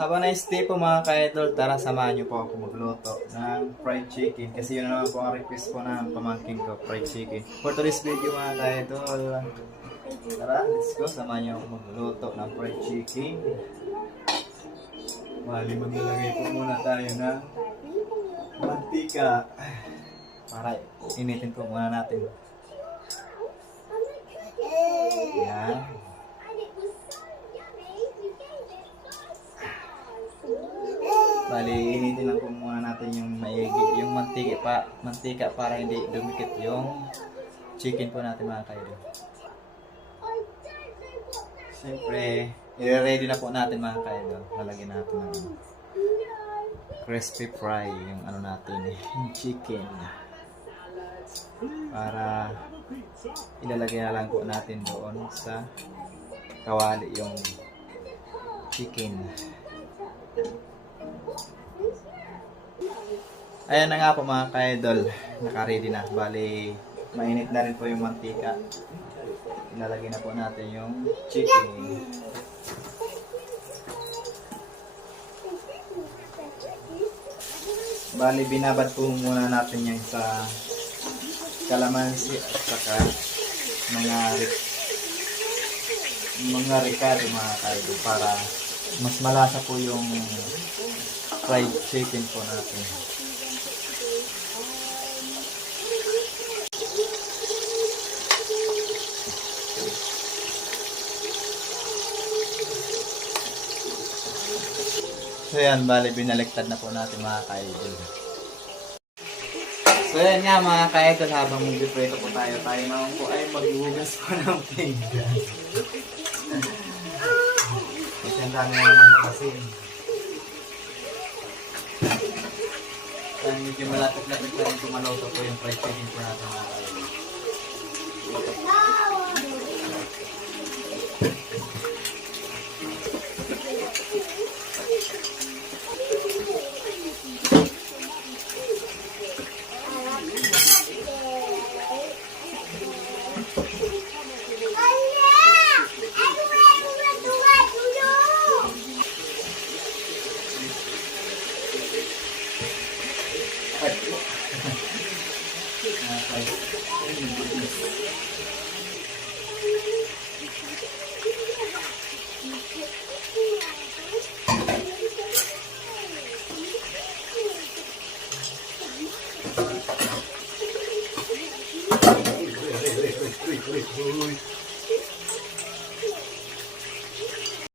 Have a nice day po mga ka-idol. Tara, samahan niyo po ako magluto ng fried chicken. Kasi yun naman po ang request po ng pamangkin ko, fried chicken. For today's video mga ka-idol, tara, let's go. Samahan niyo ako magluto ng fried chicken. Bali, maglalagay po muna tayo ng mantika. Para initin po muna natin. Yan. Bali, initin lang po muna natin yung maigi, yung mantika para hindi dumikit yung chicken po natin mga kaidol. Siyempre, i-ready na po natin mga kaidol. Lalagyan natin ng crispy fry yung ano natin, yung chicken. Para ilalagay na lang po natin doon sa kawali yung chicken. Ayan na nga po mga ka-idol, naka-ready na. Bali, mainit na rin po yung mantika. Ilalagay na po natin yung chicken. Bali, binabad po muna natin yung sa kalamansi at saka mga ricado mga ka-idol para mas malasa po yung fried chicken po natin. So yan, bali binaliktad na po natin mga ka-idol. So yan nga mga ka-idol, habang mag-prito po tayo naman po ay maghugas po ng pinggan. Kasi ang dami naman kasi. Kaya medyo malapit-lapit na rin kumaloto po yung fried chicken po natin mga ka-idol.